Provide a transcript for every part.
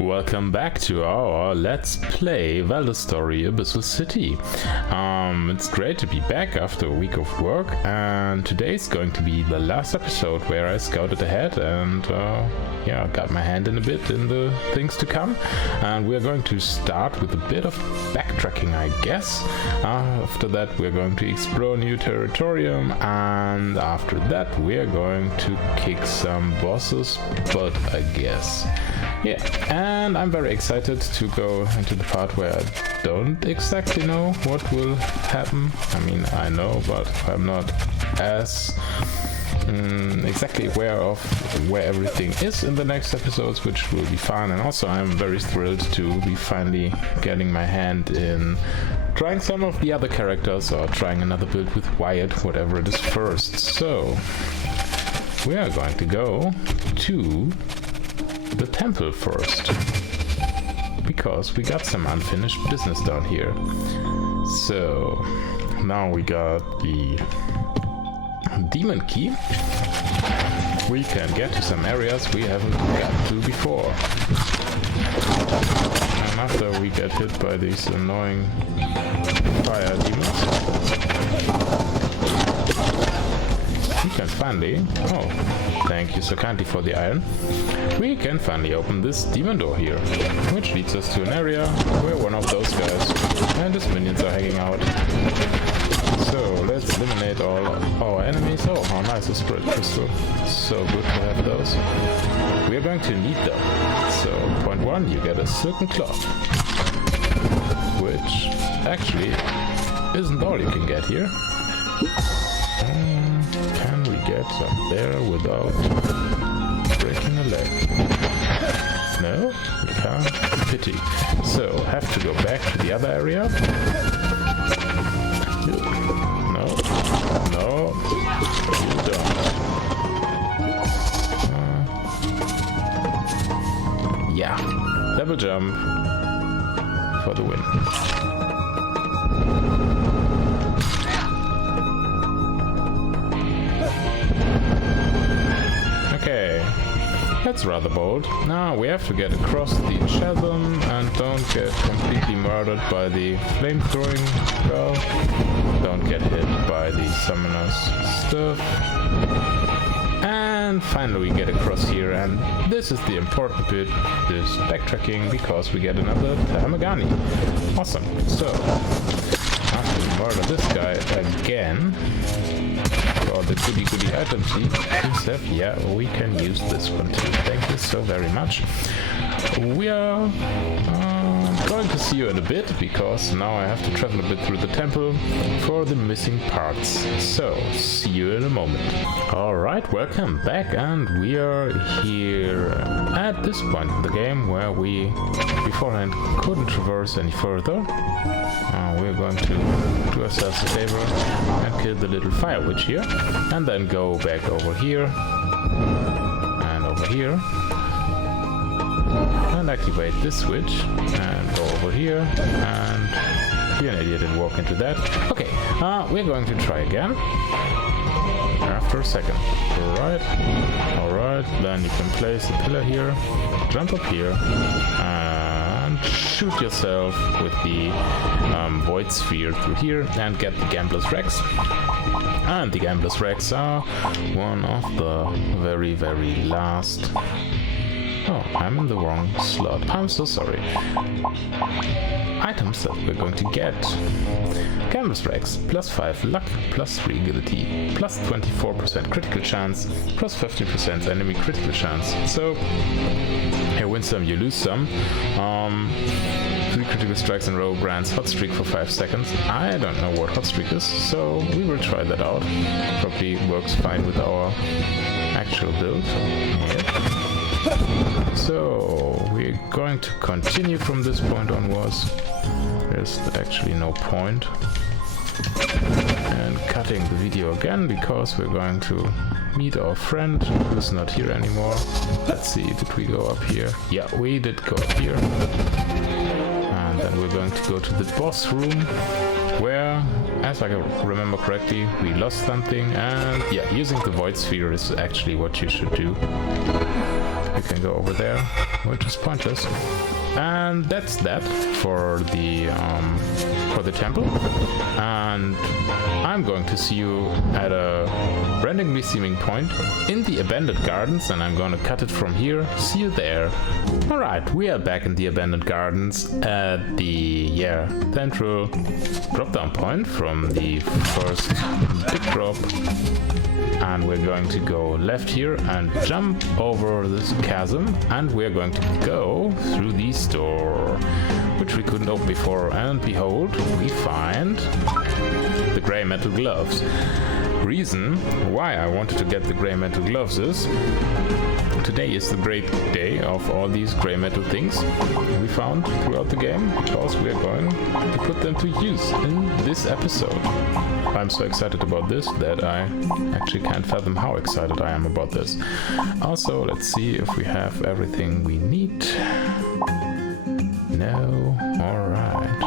Welcome back to our Let's Play Valdis Story Abyssal City. It's great to be back after a week of work, and today's going to be the last episode where I scouted ahead and got my hand in a bit in the things to come. And we're going to start with a bit of backtracking, I guess. After that we're going to explore new territorium, and after that we're going to kick some bosses, but I guess. Yeah, and I'm very excited to go into the part where I don't exactly know what will happen. I mean, I know, but I'm not as exactly aware of where everything is in the next episodes, which will be fun. And also I'm very thrilled to be finally getting my hand in trying some of the other characters, or trying another build with Wyatt, whatever it is first. So we are going to go to the temple first, because we got some unfinished business down here. So now we got the demon key. We can get to some areas we haven't got to before. And after we get hit by these annoying fire demons, we can finally, thank you so kindly for the iron, we can finally open this demon door here, which leads us to an area where one of those guys and his minions are hanging out. So let's eliminate all our enemies. Oh, how nice, a spirit crystal. So good to have those. We are going to need them. So point one, you get a silken cloth, which actually isn't all you can get here. Can we get up there without breaking a leg? No, we can't. Pity. So have to go back to the other area. No, you don't. Yeah, double jump for the win. Okay, that's rather bold. Now we have to get across the chasm and don't get completely murdered by the flamethrowing girl. Don't get hit by the summoner's stuff. And finally we get across here, and this is the important bit, this backtracking, because we get another Tamagani. Awesome. So, after we murder this guy again, for the goody items he have, yeah, we can use this one too. Thank you so very much. We are going to see you in a bit, because now I have to travel a bit through the temple for the missing parts. So, see you in a moment. Alright, welcome back, and we are here at this point in the game where we beforehand couldn't traverse any further. We're going to do ourselves a favor and kill the little fire witch here, and then go back over here and over here and activate this switch and go over here, and you're an idiot and walk into that. Okay, we're going to try again after a second. Alright, then you can place a pillar here, jump up here, and shoot yourself with the void sphere through here and get the Gambler's Rex. And the Gambler's Rex are one of the very last... Oh, I'm in the wrong slot. I'm so sorry. Items that we're going to get. Gambler's Rex, plus 5 luck, plus 3 agility, plus 24% critical chance, plus 15% enemy critical chance. So, you win some, you lose some. 3 critical strikes in a row grants hot streak for 5 seconds. I don't know what hot streak is, so we will try that out. Probably works fine with our actual build. Yep. So, we're going to continue from this point onwards. There's actually no point in cutting the video again, because we're going to meet our friend who's not here anymore. Let's see, did we go up here? Yeah, we did go up here. And then we're going to go to the boss room, where, as I remember correctly, we lost something, and yeah, using the void sphere is actually what you should do. You can go over there, which is pointless. And that's that for the temple. And I'm going to see you at a randomly seeming point in the abandoned gardens, and I'm going to cut it from here. See you there. Alright, we are back in the abandoned gardens at the central drop down point from the first big drop. And we're going to go left here and jump over this chasm, and we're going to go through this door, which we couldn't open before, and behold, we find the grey metal gloves. Reason why I wanted to get the grey metal gloves is today is the great day of all these grey metal things we found throughout the game, because we are going to put them to use in this episode. I'm so excited about this that I actually can't fathom how excited I am about this. Also, let's see if we have everything we need. No? Alright.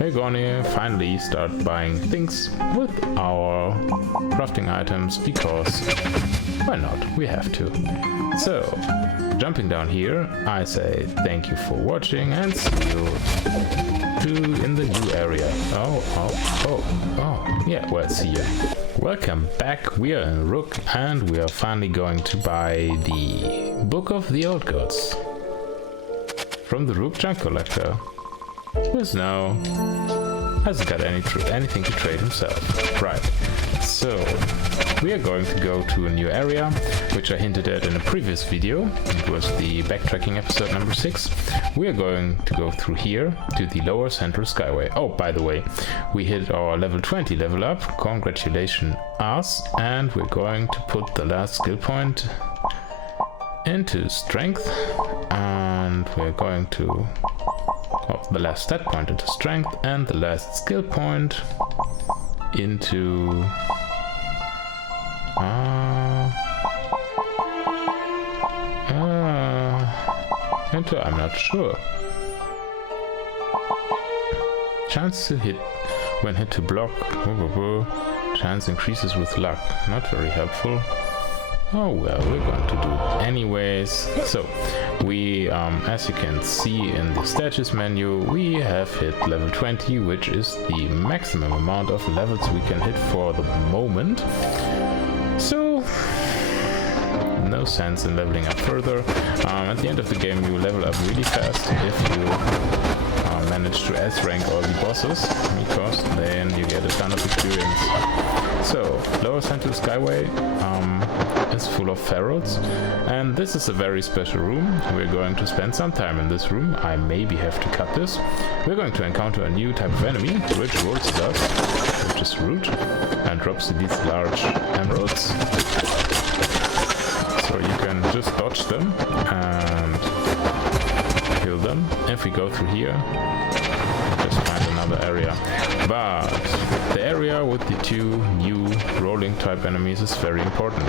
We're gonna finally start buying things with our crafting items, because why not? We have to. So, jumping down here, I say thank you for watching and see you in the new area. Yeah, well, see you. Welcome back. We are in Rook, and we are finally going to buy the Book of the Old Gods from the Rook Junk Collector, who hasn't got anything to trade himself. Right, so we are going to go to a new area, which I hinted at in a previous video. It was the backtracking episode number 6. We are going to go through here to the lower central skyway. Oh, by the way, we hit our level 20 level up. Congratulations us. And we're going to put the last skill point into strength. And we're going to the last stat point into strength, and the last skill point into I'm not sure. Chance to hit when hit to block. Chance increases with luck. Not very helpful. Oh well, we're going to do it anyways. So, we, as you can see in the status menu, we have hit level 20, which is the maximum amount of levels we can hit for the moment. So, no sense in leveling up further. At the end of the game, you level up really fast if you manage to S-rank all the bosses, because then you get a ton of experience. So, lower central skyway is full of ferals, and this is a very special room. We're going to spend some time in this room. I maybe have to cut this. We're going to encounter a new type of enemy, which rolls dust, which is rude, and drops these large emeralds. So you can just dodge them and kill them. If we go through here, just find another area. But the area with the 2 new rolling type enemies is very important,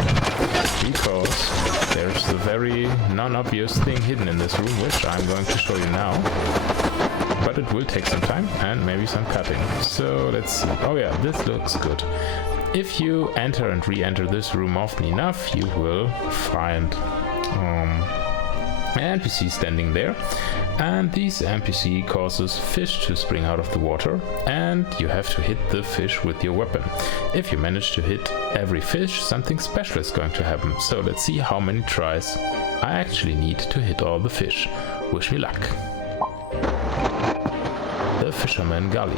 because there's a very non-obvious thing hidden in this room, which I'm going to show you now. But it will take some time and maybe some cutting. So let's see. Oh yeah, this looks good. If you enter and re-enter this room often enough, you will find an NPC standing there, and this NPC causes fish to spring out of the water, and you have to hit the fish with your weapon. If you manage to hit every fish, something special is going to happen. So let's see how many tries I actually need to hit all the fish. Wish me luck. The Fisherman Gully.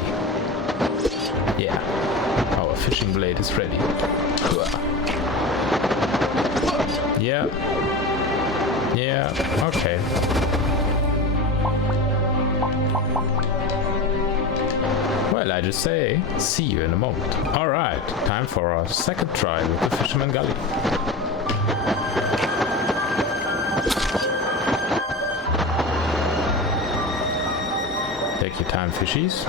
Yeah, our fishing blade is ready. Yeah, okay. Well, I just say, see you in a moment. Alright, time for our second try with the Fisherman Gully. Take your time, fishies.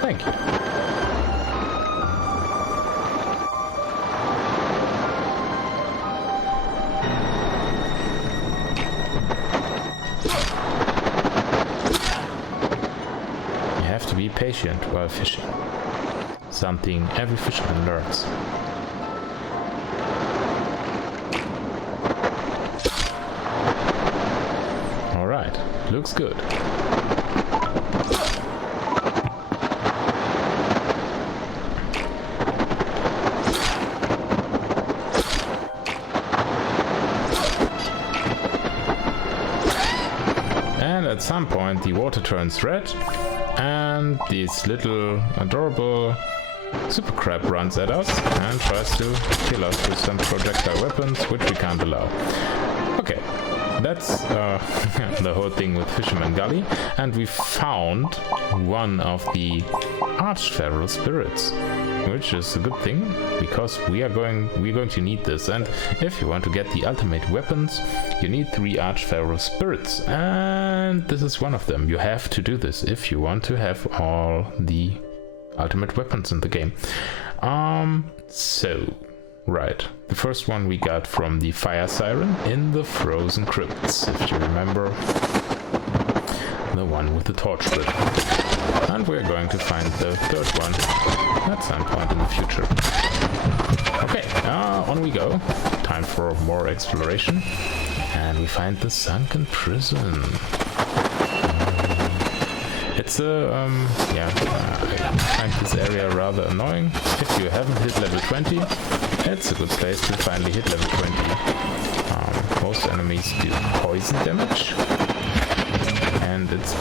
Thank you. You have to be patient while fishing. Something every fisherman learns. looks good. And at some point the water turns red and this little adorable super crab runs at us and tries to kill us with some projectile weapons, which we can't allow. Okay, that's the whole thing with Fisherman Gully, and we found one of the Archferal spirits, which is a good thing because we're going to need this. And if you want to get the ultimate weapons, you need 3 Archferal spirits, and this is one of them. You have to do this if you want to have all the ultimate weapons in the game. Right, the first one we got from the Fire Siren in the Frozen Crypts, if you remember, the one with the torch grid. And we're going to find the third one at some point in the future. Okay, on we go. Time for more exploration. And we find the Sunken Prison. It's I find this area rather annoying. If you haven't hit level 20, it's a good place to finally hit level 20. Most enemies do poison damage, and it's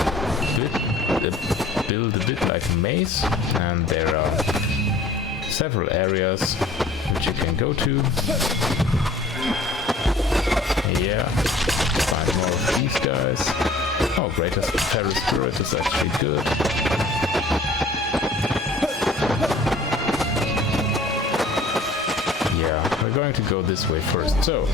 built a bit like a maze, and there are several areas which you can go to. Yeah, find more of these guys. Oh, Greatest Feral Spirit is actually good. Yeah, we're going to go this way first. So,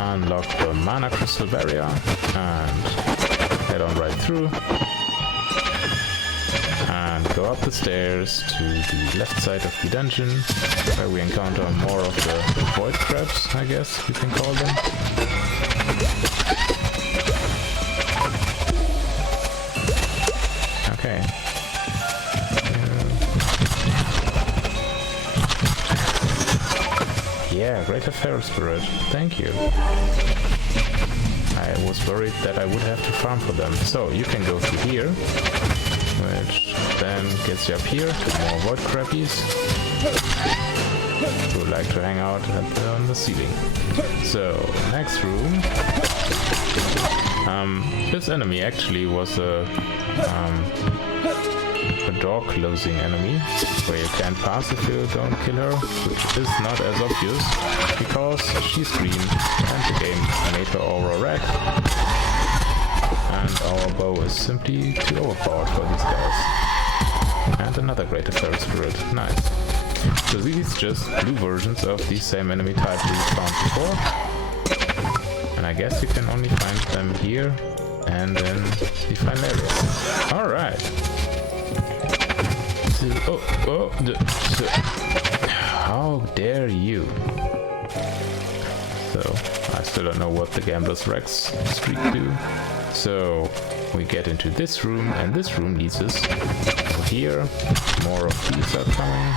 unlock the Mana Crystal Barrier and head on right through. And go up the stairs to the left side of the dungeon, where we encounter more of the void crabs, I guess you can call them. Okay. Yeah, Greater Feral Spirit, thank you. I was worried that I would have to farm for them. So, you can go through here, which then gets you up here to more void crabbies who like to hang out on the ceiling. So, next room. This enemy actually was a door-closing enemy, where you can't pass if you don't kill her, which is not as obvious, because she's green and the game made her aura red. And our bow is simply too overpowered for these guys. And another Greater Feral Spirit. Nice. So these just blue versions of the same enemy type we found before. And I guess you can only find them here and in the final area. Alright. How dare you? So, I still don't know what the Gambler's Rex streak do. So we get into this room, and this room leads us to here. More of these are coming.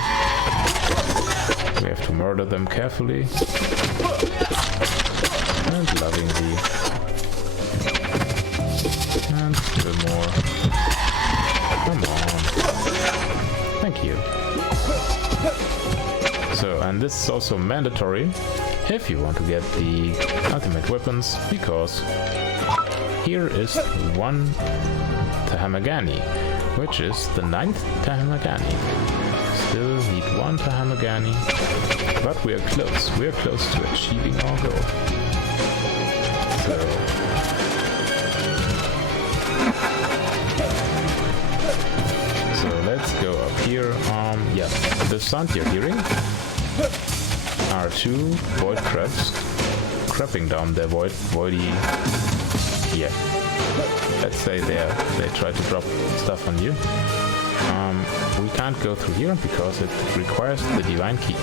We have to murder them carefully and lovingly. And still more. Come on. Thank you. So, and this is also mandatory if you want to get the ultimate weapons, because here is one Tahamagani, which is the 9th Tahamagani. Still need one Tahamagani, but we are close. We are close to achieving our goal. So let's go up here. Yeah, the sound you're hearing are 2 void crabs crapping down their voidy. Yeah, let's say they try to drop stuff on you. We can't go through here because it requires the divine key,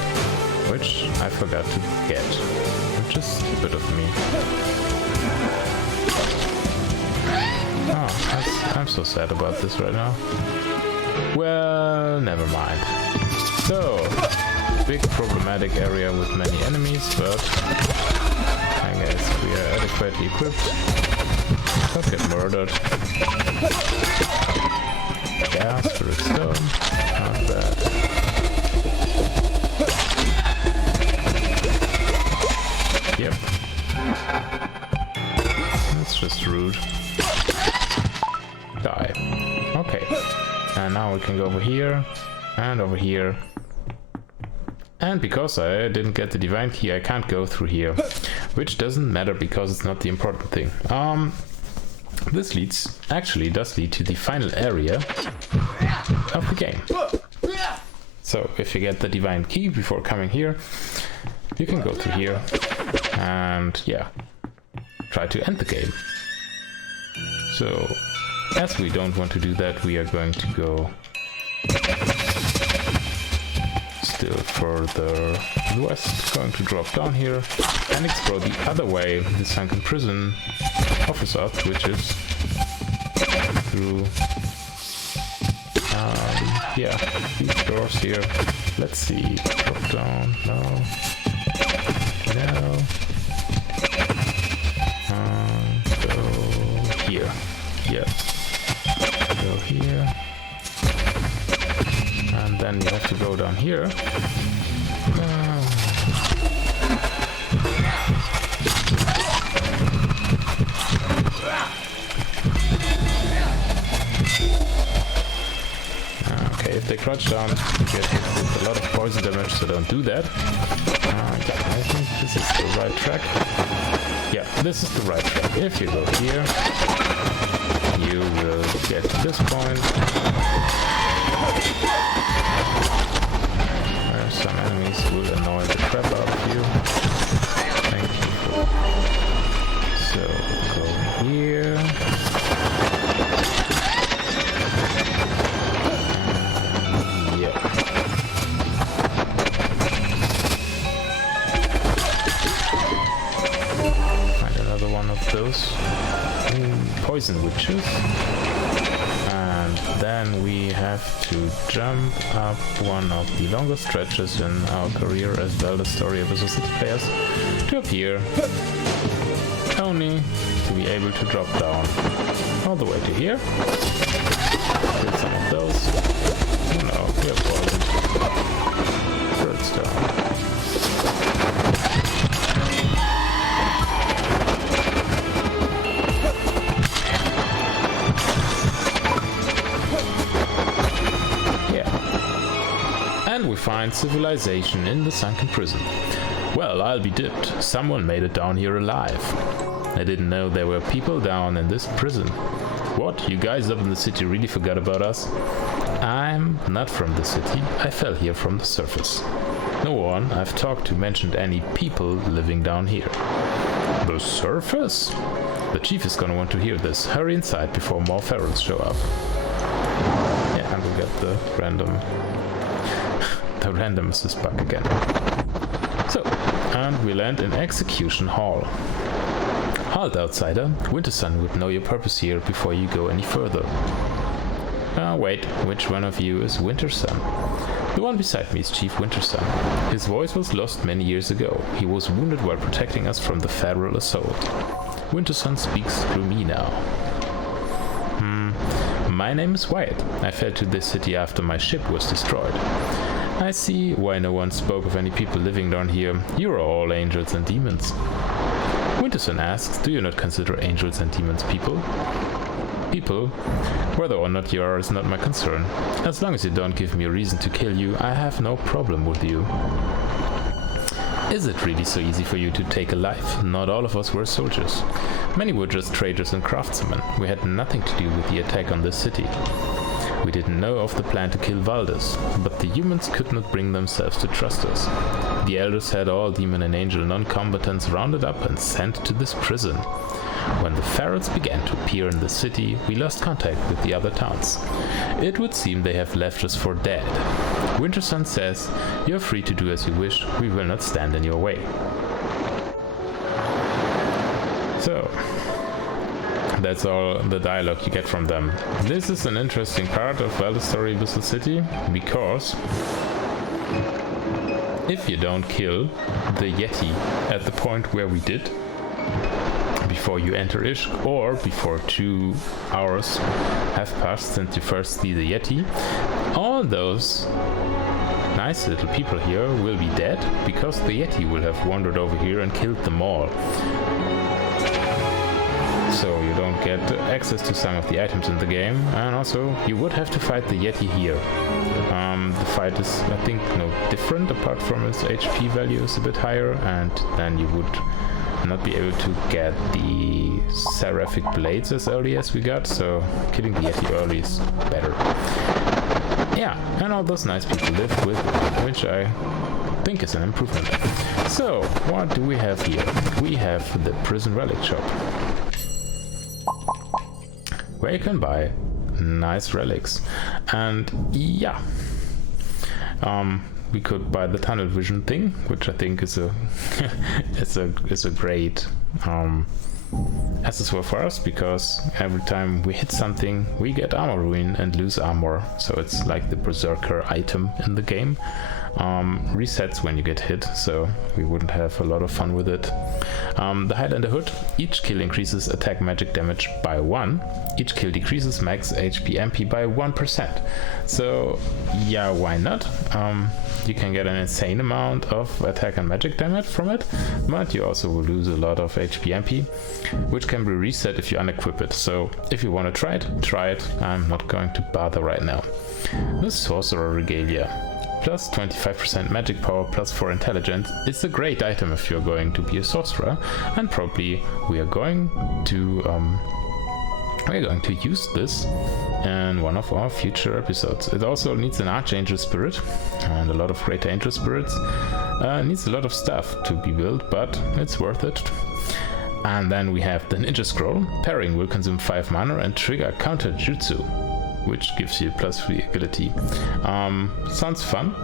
which I forgot to get, which is stupid of me. Oh, I'm so sad about this right now. Well, never mind. So, big problematic area with many enemies, but I long as we are adequately equipped. Don't get murdered. Yeah, spirit stone. Not bad. Yep. That's just rude. Die. Okay. And now we can go over here and over here. And because I didn't get the divine key, I can't go through here, which doesn't matter because it's not the important thing. This actually does lead to the final area of the game. So if you get the divine key before coming here, you can go through here and yeah, try to end the game. So as we don't want to do that, we are going to go still further west, going to drop down here and explore the other way the Sunken Prison offers up, which is through yeah, these doors here. Let's see, drop down, no, go here, yes, go here. And then you have to go down here. Okay, if they crouch down, you get hit with a lot of poison damage, so don't do that. Yeah, I think this is the right track. Yeah, this is the right track. If you go here, you will get to this point. Some enemies will annoy the crap out of you. Thank you. So go here. Yeah. Find another one of those poison witches. And then we have to jump up one of the longest stretches in our career as Valdis Story Abyssal City players to appear, only to be able to drop down all the way to here. Get some of those. Oh no, we have poison. Third stone. And we find civilization in the Sunken Prison. Well, I'll be dipped. Someone made it down here alive. I didn't know there were people down in this prison. What? You guys up in the city really forgot about us? I'm not from the city. I fell here from the surface. No one I've talked to mentioned any people living down here. The surface? The chief is gonna want to hear this. Hurry inside before more ferals show up. Yeah, and we'll get the random... the random assist bug again. So, and we land in Execution Hall. Halt, outsider. Wintersun would know your purpose here before you go any further. Wait, which one of you is Wintersun? The one beside me is Chief Wintersun. His voice was lost many years ago. He was wounded while protecting us from the federal assault. Wintersun speaks through me now. My name is Wyatt. I fell to this city after my ship was destroyed. I see why no one spoke of any people living down here. You are all angels and demons. Wintersun asks, do you not consider angels and demons people? People? Whether or not you are is not my concern. As long as you don't give me a reason to kill you, I have no problem with you. Is it really so easy for you to take a life? Not all of us were soldiers. Many were just traders and craftsmen. We had nothing to do with the attack on this city. We didn't know of the plan to kill Valdis, but the humans could not bring themselves to trust us. The elders had all demon and angel non-combatants rounded up and sent to this prison. When the ferrets began to appear in the city, we lost contact with the other towns. It would seem they have left us for dead. Wintersun says, you're free to do as you wish, we will not stand in your way. So, that's all the dialogue you get from them. This is an interesting part of Valdis Story Abyssal City, because if you don't kill the Yeti at the point where we did, before you enter Ishq, or before 2 hours have passed since you first see the Yeti, all those nice little people here will be dead because the Yeti will have wandered over here and killed them all. So you don't get access to some of the items in the game, and also you would have to fight the Yeti here. The fight is, I think, no different apart from its HP value is a bit higher, and then you would not be able to get the seraphic blades as early as we got, so killing the Yeti early is better. Yeah, and all those nice people live with, which I think is an improvement. So, what do we have here? We have the prison relic shop, where you can buy nice relics. And yeah, we could buy the tunnel vision thing, which I think is a is a great accessory for us, because every time we hit something we get armor ruin and lose armor, so it's like the berserker item in the game. Resets when you get hit, so we wouldn't have a lot of fun with it. The Highlander hood: each kill increases attack magic damage by 1, each kill decreases max HP MP by 1%. So yeah, why not? You can get an insane amount of attack and magic damage from it, but you also will lose a lot of HP MP, which can be reset if you unequip it. So if you want to try it. I'm not going to bother right now. The Sorcerer Regalia: plus 25% magic power, plus 4 intelligence. It's a great item if you're going to be a sorcerer, and probably we are going to use this in one of our future episodes. It also needs an Archangel Spirit and a lot of Great Angel Spirits. Needs a lot of stuff to be built, but it's worth it. And then we have the Ninja Scroll. Pairing will consume 5 mana and trigger counter jutsu, which gives you +3 agility. Sounds fun.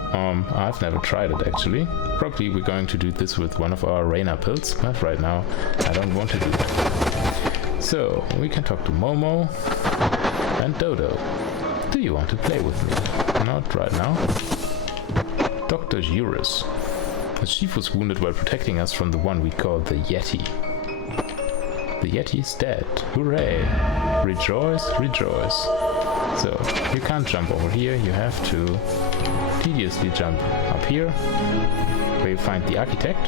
I've never tried it actually. Probably we're going to do this with one of our Reina builds, but right now I don't want to do it. So we can talk to Momo and Dodo. Do you want to play with me? Not right now. Dr. Eurus. The chief was wounded while protecting us from the one we call the Yeti. The Yeti is dead. Hooray! Rejoice, rejoice. So, you can't jump over here, you have to tediously jump up here, where you find the architect.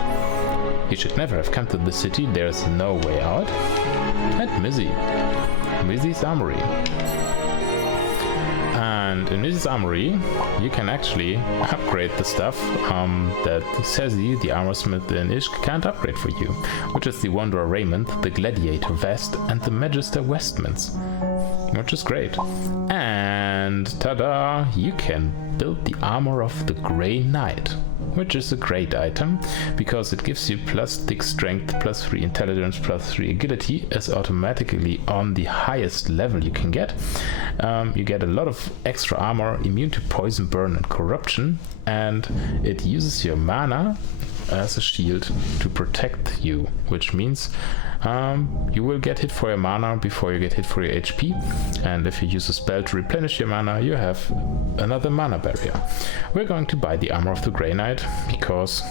You should never have come to the city, there's no way out. And Mizzy's armory. And in Mizzy's armory, you can actually upgrade the stuff that Sezi, the armorsmith in Ishq, can't upgrade for you, which is the Wanderer Raiment, the Gladiator Vest, and the Magister Vestments, which is great. And ta-da! You can build the armor of the Grey Knight, which is a great item because it gives you +6 strength, +3 intelligence, +3 agility as automatically on the highest level you can get. You get a lot of extra armor, immune to poison, burn, and corruption, and it uses your mana as a shield to protect you, which means you will get hit for your mana before you get hit for your HP, and if you use a spell to replenish your mana, you have another mana barrier. We're going to buy the armor of the Grey Knight because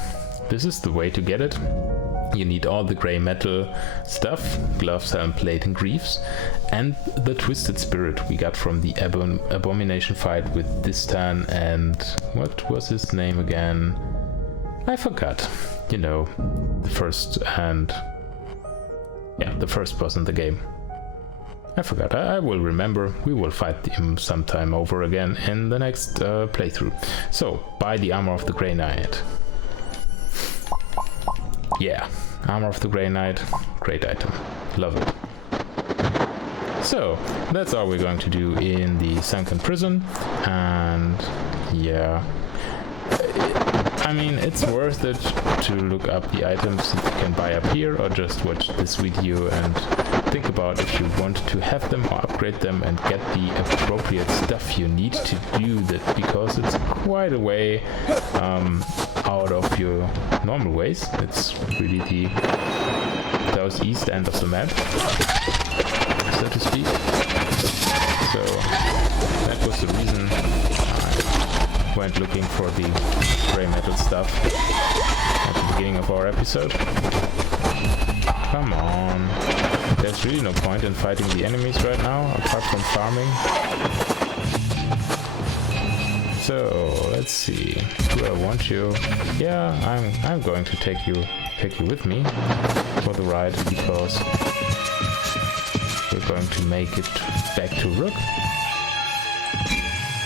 this is the way to get it. You need all the grey metal stuff: gloves, helm, plate, and greaves, and the Twisted Spirit we got from the abomination fight with Distan and what was his name again? I forgot. You know, the first boss in the game. I forgot. I will remember. We will fight him sometime over again in the next playthrough. So, buy the armor of the Grey Knight. Yeah, armor of the Grey Knight. Great item. Love it. So, that's all we're going to do in the Sunken Prison. And yeah, I mean, it's worth it to look up the items that you can buy up here, or just watch this video and think about if you want to have them or upgrade them and get the appropriate stuff you need to do that, because it's quite a way out of your normal ways. It's really the southeast end of the map, so to speak. So that was the reason I went looking for the grey metal stuff at the beginning of our episode. come on. There's really no point in fighting the enemies right now, apart from farming. So, let's see. Do I want you? Yeah, I'm going to take you with me for the ride, because we're going to make it back to Rook.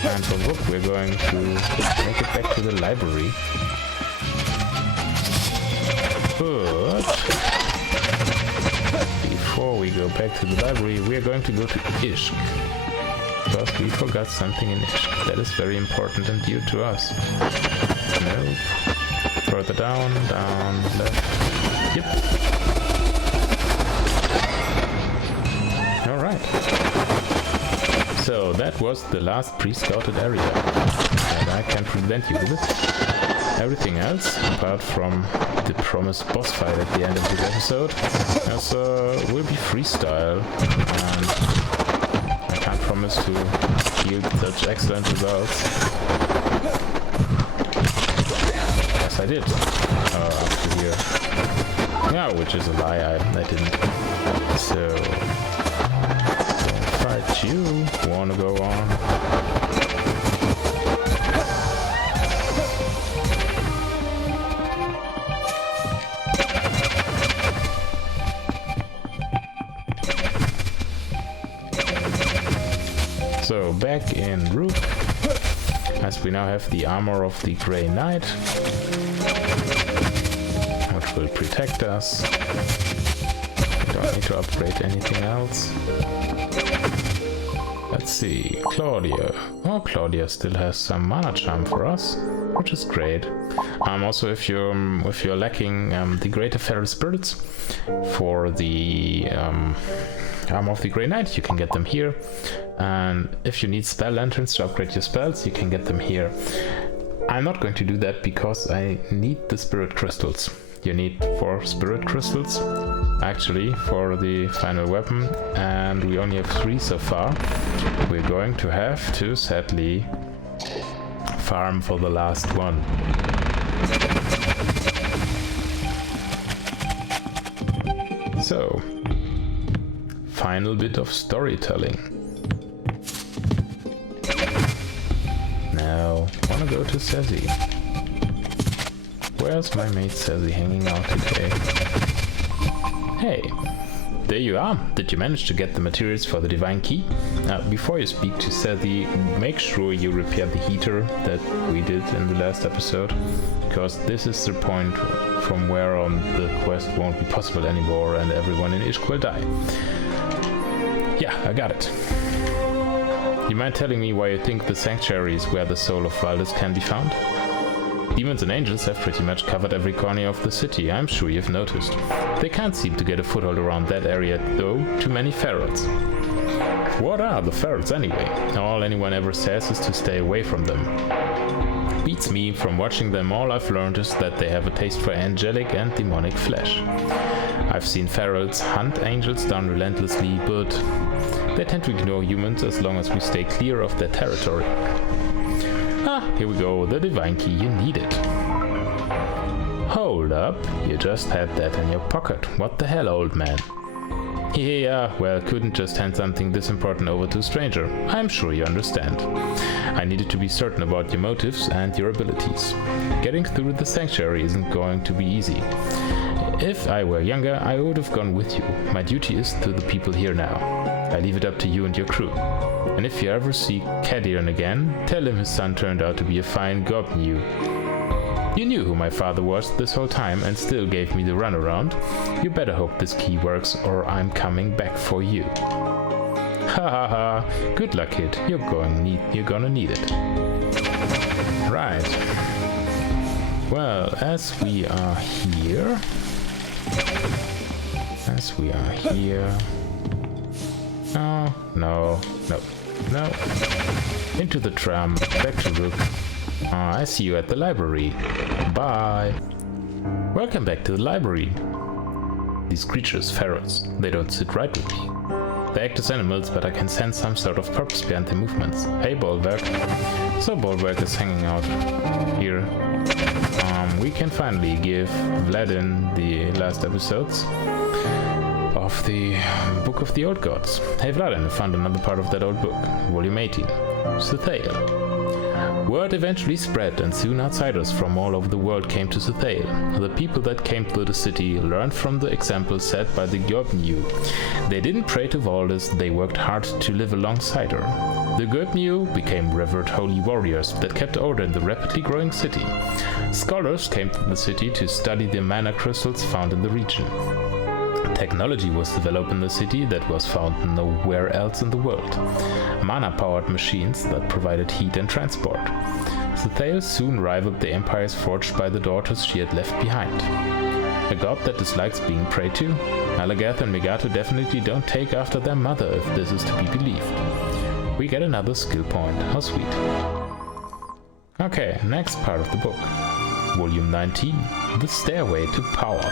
And for Rook, we're going to make it back to the library. But before we go back to the library, we are going to go to Ishq. Because we forgot something in Ishq that is very important and dear to us. No. Further down, left. Yep. Alright. So that was the last pre-scouted area. And I can present you with it. Everything else, apart from the promised boss fight at the end of this episode, will be freestyle. And I can't promise to yield such excellent results. Yes, I did. After here. Yeah, which is a lie, I didn't. So, don't fight you. Wanna go on? So back in Rook, as we now have the armor of the Grey Knight, which will protect us. We don't need to upgrade anything else. Let's see, Claudia. Oh, Claudia still has some mana charm for us, which is great. Also, if you're lacking the Greater Feral Spirits for the armor of the Grey Knight, you can get them here. And if you need spell lanterns to upgrade your spells, you can get them here. I'm not going to do that because I need the spirit crystals. You need 4 spirit crystals actually for the final weapon, and we only have 3 so far. We're going to have to sadly farm for the last one. So, final bit of storytelling. Now, wanna go to Sassy. Where's my mate Sassy hanging out today? Hey, there you are. Did you manage to get the materials for the Divine Key? Before you speak to Sassy, make sure you repair the heater that we did in the last episode, because this is the point from where on the quest won't be possible anymore and everyone in Ishq will die. Yeah, I got it. You mind telling me why you think the sanctuary is where the soul of Valdis can be found? Demons and angels have pretty much covered every corner of the city, I'm sure you've noticed. They can't seem to get a foothold around that area, though. Too many ferals. What are the ferals anyway? All anyone ever says is to stay away from them. Beats me. From watching them, all I've learned is that they have a taste for angelic and demonic flesh. I've seen ferals hunt angels down relentlessly, but they tend to ignore humans as long as we stay clear of their territory. Ah, here we go, the Divine Key, you need it. Hold up, you just had that in your pocket. What the hell, old man? Yeah, well, couldn't just hand something this important over to a stranger. I'm sure you understand. I needed to be certain about your motives and your abilities. Getting through the sanctuary isn't going to be easy. If I were younger, I would have gone with you. My duty is to the people here now. I leave it up to you and your crew. And if you ever see Cadian again, tell him his son turned out to be a fine goblin. You knew who my father was this whole time and still gave me the runaround. You better hope this key works or I'm coming back for you. Ha ha ha. Good luck, kid. You're gonna need it. Right. Well, as we are here... No. Into the tram, back to Rook. I see you at the library. Bye. Welcome back to the library. These creatures, ferals, they don't sit right with me. They act as animals, but I can sense some sort of purpose behind their movements. Hey, Bulwark. So Bulwark is hanging out here. We can finally give Vladin the last episodes. of the Book of the Old Gods. Hey Vladen, I found another part of that old book, volume 18, Suthail. Word eventually spread, and soon outsiders from all over the world came to Suthail. The people that came to the city learned from the example set by the Göbnyu. They didn't pray to Valdis, they worked hard to live alongside her. The Göbnyu became revered holy warriors that kept order in the rapidly growing city. Scholars came to the city to study the mana crystals found in the region. Technology was developed in the city that was found nowhere else in the world. Mana-powered machines that provided heat and transport. Suthail soon rivaled the empires forged by the daughters she had left behind. A god that dislikes being prayed to? Alagath and Megato definitely don't take after their mother if this is to be believed. We get another skill point. How sweet. Okay, next part of the book. Volume 19, The Stairway to Power.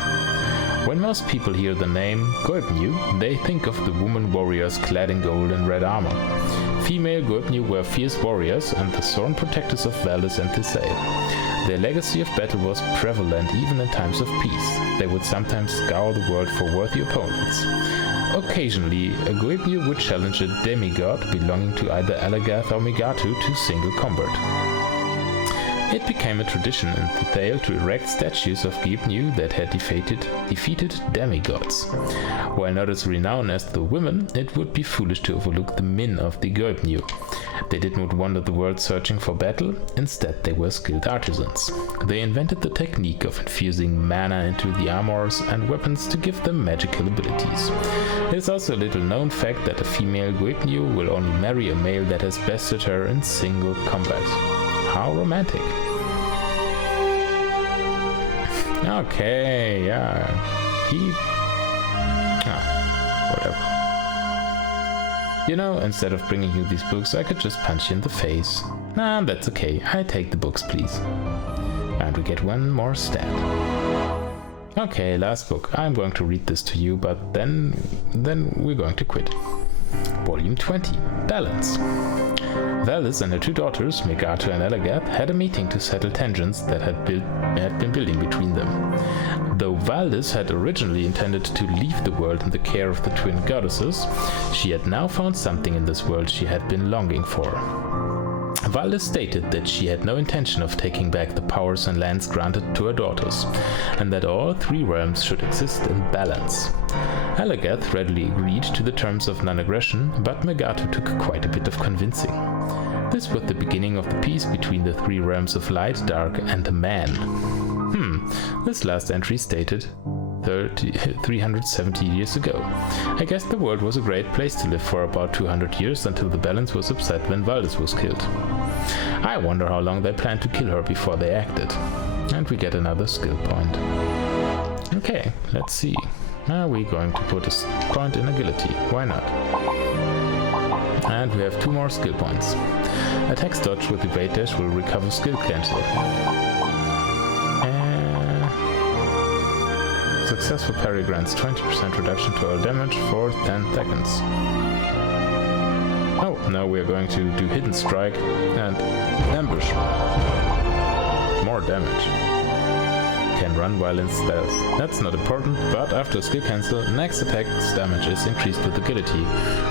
When most people hear the name Göbnyu, they think of the woman warriors clad in gold and red armor. Female Göbnyu were fierce warriors and the sworn protectors of Valdis and Thysail. Their legacy of battle was prevalent even in times of peace. They would sometimes scour the world for worthy opponents. Occasionally, a Göbnyu would challenge a demigod belonging to either Alagath or Megato to single combat. It became a tradition in Thysail to erect statues of Göbnyu that had defeated demigods. While not as renowned as the women, it would be foolish to overlook the men of the Göbnyu. They did not wander the world searching for battle, instead they were skilled artisans. They invented the technique of infusing mana into the armors and weapons to give them magical abilities. It is also a little known fact that a female Göbnyu will only marry a male that has bested her in single combat. How romantic. Okay, yeah. Whatever. You know, instead of bringing you these books, I could just punch you in the face. Nah, that's okay. I take the books, please. And we get one more stat. Okay, last book. I'm going to read this to you, but then we're going to quit. Volume 20, Balance. Valdis and her two daughters, Megato and Alagath, had a meeting to settle tensions that had been building between them. Though Valdis had originally intended to leave the world in the care of the twin goddesses, she had now found something in this world she had been longing for. Valdis stated that she had no intention of taking back the powers and lands granted to her daughters, and that all three realms should exist in balance. Alagath readily agreed to the terms of non-aggression, but Megato took quite a bit of convincing. This was the beginning of the peace between the three realms of light, dark, and man. This last entry stated 370 years ago. I guess the world was a great place to live for about 200 years until the balance was upset when Valdis was killed. I wonder how long they planned to kill her before they acted. And we get another skill point. Okay, let's see. Now we're going to put a point in agility. Why not? And we have two more skill points. Attack dodge with evade dash will recover skill cancel. Successful parry grants 20% reduction to all damage for 10 seconds. Oh, now we are going to do hidden strike and ambush. More damage. Can run while in stealth. That's not important, but after a skill cancel, next attack's damage is increased with agility,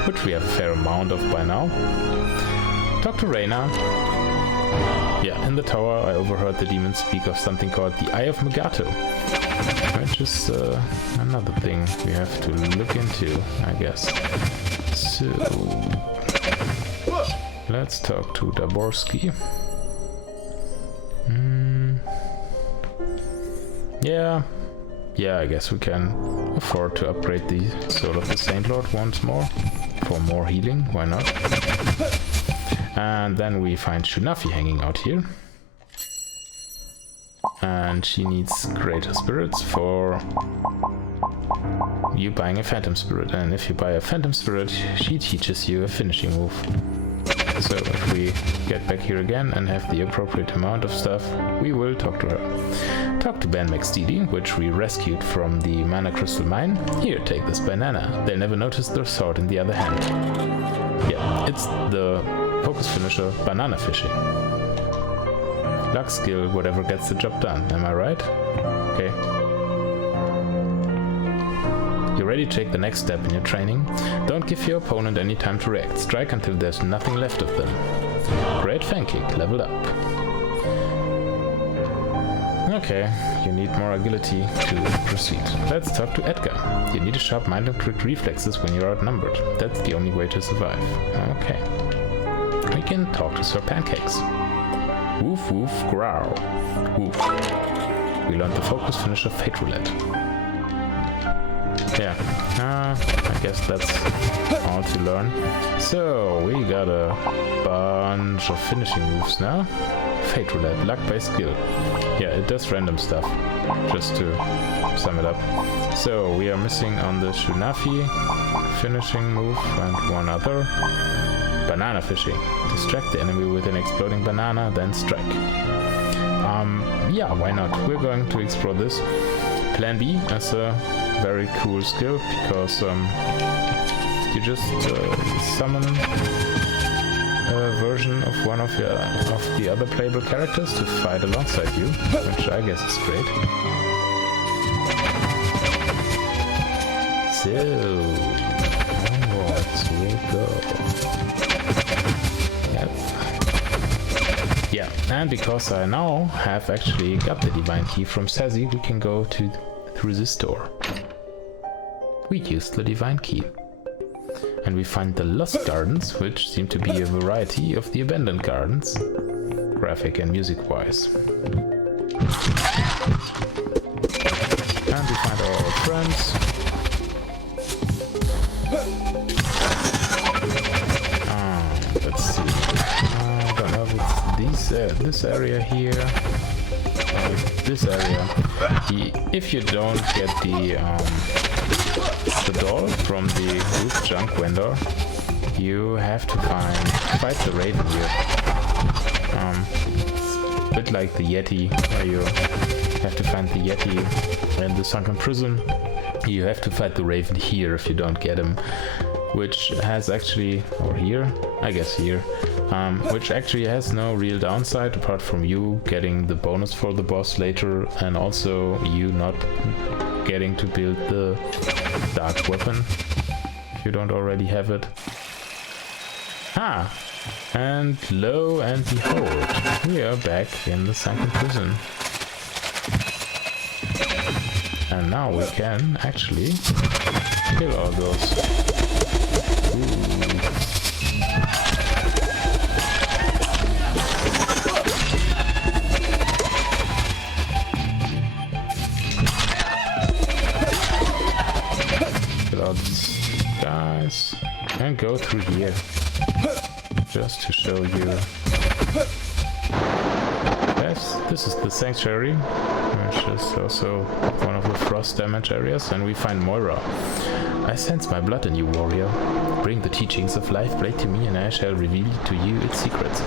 which we have a fair amount of by now. Talk to Reyna. Yeah, in the tower I overheard the demons speak of something called the Eye of Megato, which is another thing we have to look into, I guess. So, let's talk to Daborski. Yeah, I guess we can afford to upgrade the Soul of the Saint Lord once more for more healing, why not? And then we find Shunafi hanging out here. And she needs greater spirits for you buying a phantom spirit. And if you buy a phantom spirit, she teaches you a finishing move. So if we get back here again and have the appropriate amount of stuff, we will talk to her. Talk to Ben McSteely, which we rescued from the mana crystal mine. Here, take this banana. They'll never notice the sword in the other hand. Yeah, it's the focus finisher, banana fishing. Luck skill, whatever gets the job done, am I right? Okay. You're ready to take the next step in your training? Don't give your opponent any time to react. Strike until there's nothing left of them. Great fan kick, leveled up. Okay, you need more agility to proceed. Let's talk to Edgar. You need a sharp mind and quick reflexes when you're outnumbered. That's the only way to survive. Okay. We can talk to Sir Pancakes. Woof woof growl. Woof. We learned the focus finish of Fate Roulette. Yeah, I guess that's all to learn. So, we got a bunch of finishing moves now. Fate Roulette, luck by skill. Yeah, it does random stuff, just to sum it up. So, we are missing on the Shunafi finishing move and one other. Banana fishing. Distract the enemy with an exploding banana, then strike. Yeah, why not? We're going to explore this. Plan B is a very cool skill because you just summon a version of one of the other playable characters to fight alongside you, which I guess is great. So, onwards we'll go. Yep. Yeah, and because I now have actually got the Divine Key from Sassy, we can go through this door. We use the Divine Key. And we find the Lost Gardens, which seem to be a variety of the Abandoned Gardens, graphic and music-wise. And we find our old friends. Let's see. I don't know if it's this area here. This area. If you don't get the doll from the roof junk vendor, you have to fight the raven here. It's a bit like the Yeti, where you have to find the Yeti in the Sunken Prison. You have to fight the raven here if you don't get him, which has actually, or here, I guess here, which actually has no real downside apart from you getting the bonus for the boss later, and also you not getting to build the dark weapon if you don't already have it. And lo and behold, we are back in the Sunken Prison. And now we can actually kill all those. Kill all these guys and go through here just to show you. Yes, this is the sanctuary, which is also one of the frost damage areas, and we find Moira. I sense my blood in you, warrior. Bring the teachings of Life Blade to me and I shall reveal to you its secrets.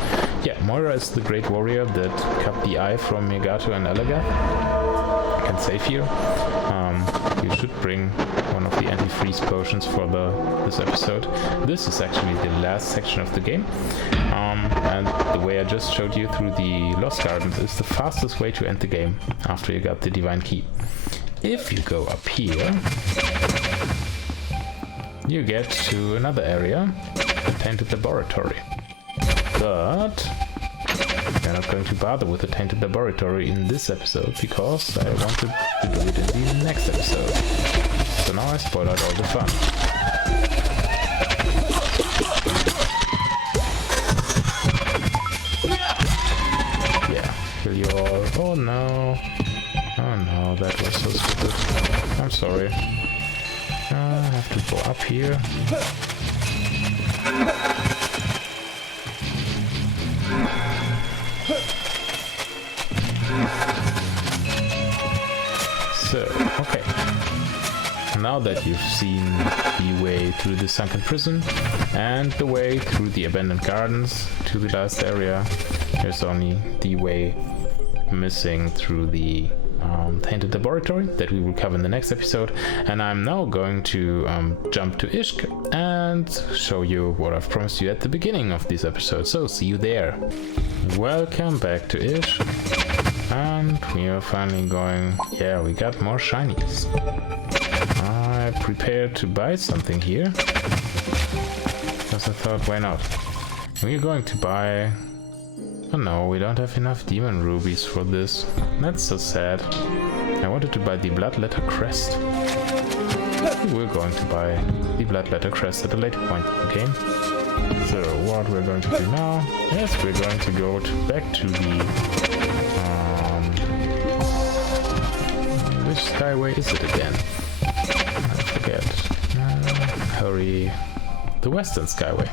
Yeah, Moira is the great warrior that cut the eye from Megato and Elagath. Can save here. You should bring one of the anti-freeze potions for this episode. This is actually the last section of the game. And the way I just showed you through the Lost Gardens is the fastest way to end the game after you got the Divine Key. If you go up here, you get to another area, the Tainted Laboratory. But we're not going to bother with the Tainted Laboratory in this episode because I wanted to do it in the next episode. So now I spoiled out all the fun. Yeah, kill you all. Oh no. Oh no, that was so stupid. I'm sorry. I have to go up here. So, okay. Now that you've seen the way through the Sunken Prison and the way through the Abandoned Gardens to the last area, there's only the way missing through the Tainted Laboratory that we will cover in the next episode. And I'm now going to jump to Ishk and show you what I've promised you at the beginning of this episode. So see you there. Welcome back to Ishk. And we are finally going... Yeah, we got more shinies. I prepared to buy something here. Because I thought, why not? We're going to buy... Oh no, we don't have enough demon rubies for this. That's so sad. I wanted to buy the Bloodletter Crest. We're going to buy the Bloodletter Crest at a later point in the game. So what we're going to do now? Yes, we're going to go back to the... which skyway is it again? I forget. Hurry. The Western Skyway.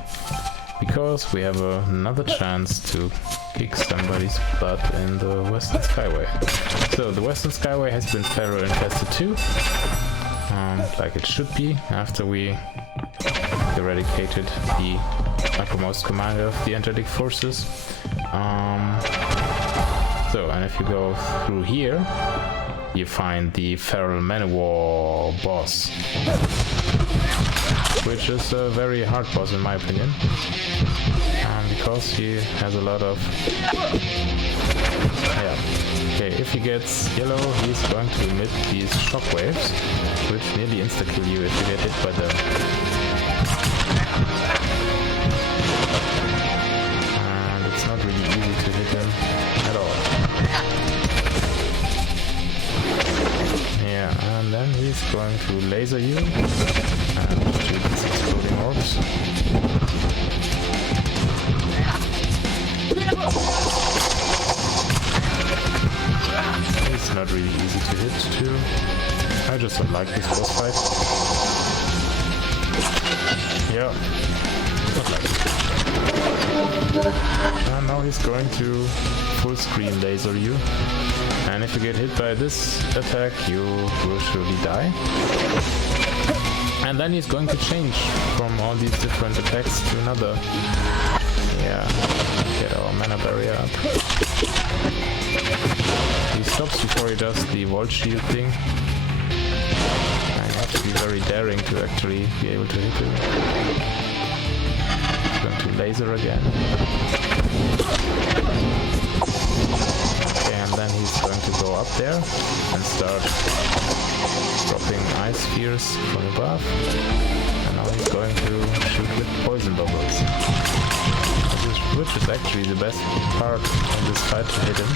Because we have another chance to kick somebody's butt in the Western Skyway. So the Western Skyway has been Pharaoh infested too. Like it should be, after we eradicated the uppermost commander of the angelic forces. So, and if you go through here, you find the Feral Manowar boss, which is a very hard boss in my opinion, because he has a lot of... Yeah. Okay, if he gets yellow, he's going to emit these shockwaves, which nearly insta-kill you if you get hit by them. And it's not really easy to hit him at all. Yeah, and then he's going to laser you and shoot these exploding orbs. It's not really easy to hit too. I just don't like this boss fight. Yeah, not like it. And now he's going to full screen laser you. And if you get hit by this attack, you will surely die. And then he's going to change from all these different attacks to another. Yeah, get our mana barrier up. He stops before he does the Volt Shield thing. And you have to be very daring to actually be able to hit him. He's going to laser again. Okay, and then he's going to go up there and start dropping ice spheres from above. And now he's going to shoot with poison bubbles. Which is actually the best part in this fight to hit him.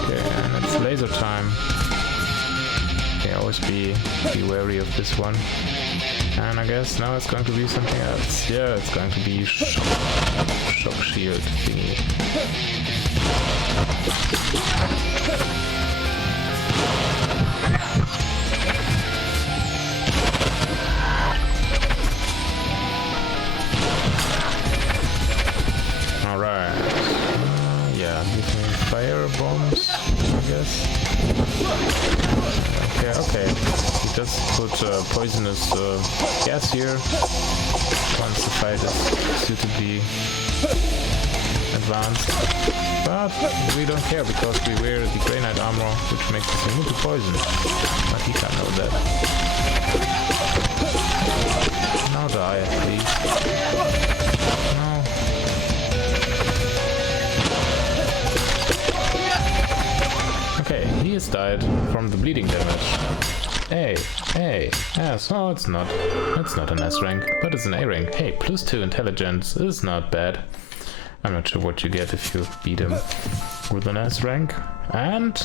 Okay, and it's laser time. Always be wary of this one. And I guess now it's going to be something else. Yeah, it's going to be shock shield thingy. Alright. Yeah, give me fire bombs, I guess. Okay. He just put poisonous gas here once the fight is suitably advanced. But we don't care because we wear the Grey Knight armor, which makes us immune to poison. But he can't know that. Now die, please. No. Okay, he has died from the bleeding damage. Hey, yes, oh, it's not an S rank, but it's an A rank. Hey, +2 intelligence is not bad. I'm not sure what you get if you beat him with an S rank. And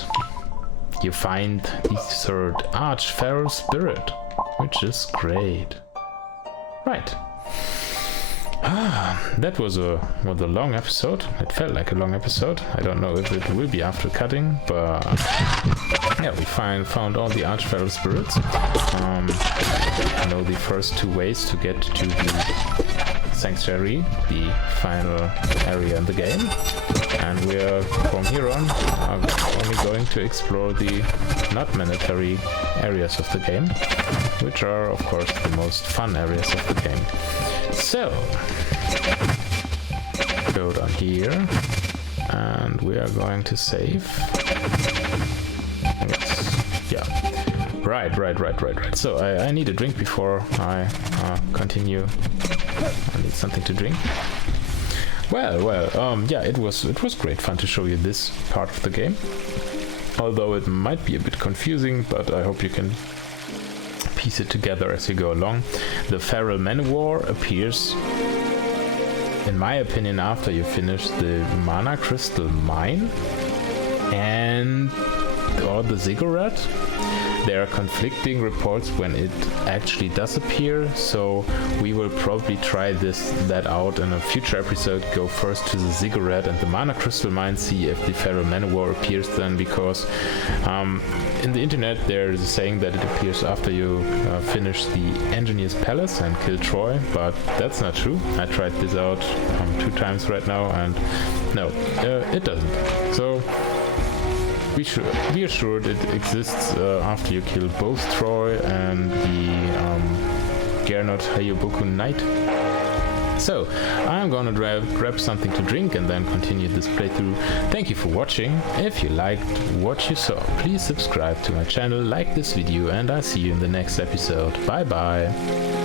you find the third Arch-Feral Spirit, which is great. Right. That was a long episode. It felt like a long episode. I don't know if it will be after cutting, but yeah, we found all the Arch-Feral Spirits. I know the first two ways to get to the Sanctuary, the final area in the game, and we are from here on only going to explore the not mandatory areas of the game, which are of course the most fun areas of the game. So go down here, and we are going to save. Yes. Yeah. Right. So I need a drink before I continue. I need something to drink. Well, yeah, it was great fun to show you this part of the game. Although it might be a bit confusing, but I hope you can piece it together as you go along. The Feral Manowar appears, in my opinion, after you finish the Mana Crystal Mine or the Ziggurat. There are conflicting reports when it actually does appear, so we will probably try that out in a future episode. Go first to the Ziggurat and the Mana Crystal Mine, see if the Feral Manowar appears then, because in the internet there is a saying that it appears after you finish the Engineer's Palace and kill Troy, but that's not true. I tried this out 2 times right now, and no, it doesn't. So be assured it exists after you kill both Troy and the Gernot Hayoboku Knight. So, I'm gonna grab something to drink and then continue this playthrough. Thank you for watching. If you liked what you saw, please subscribe to my channel, like this video, and I'll see you in the next episode. Bye bye!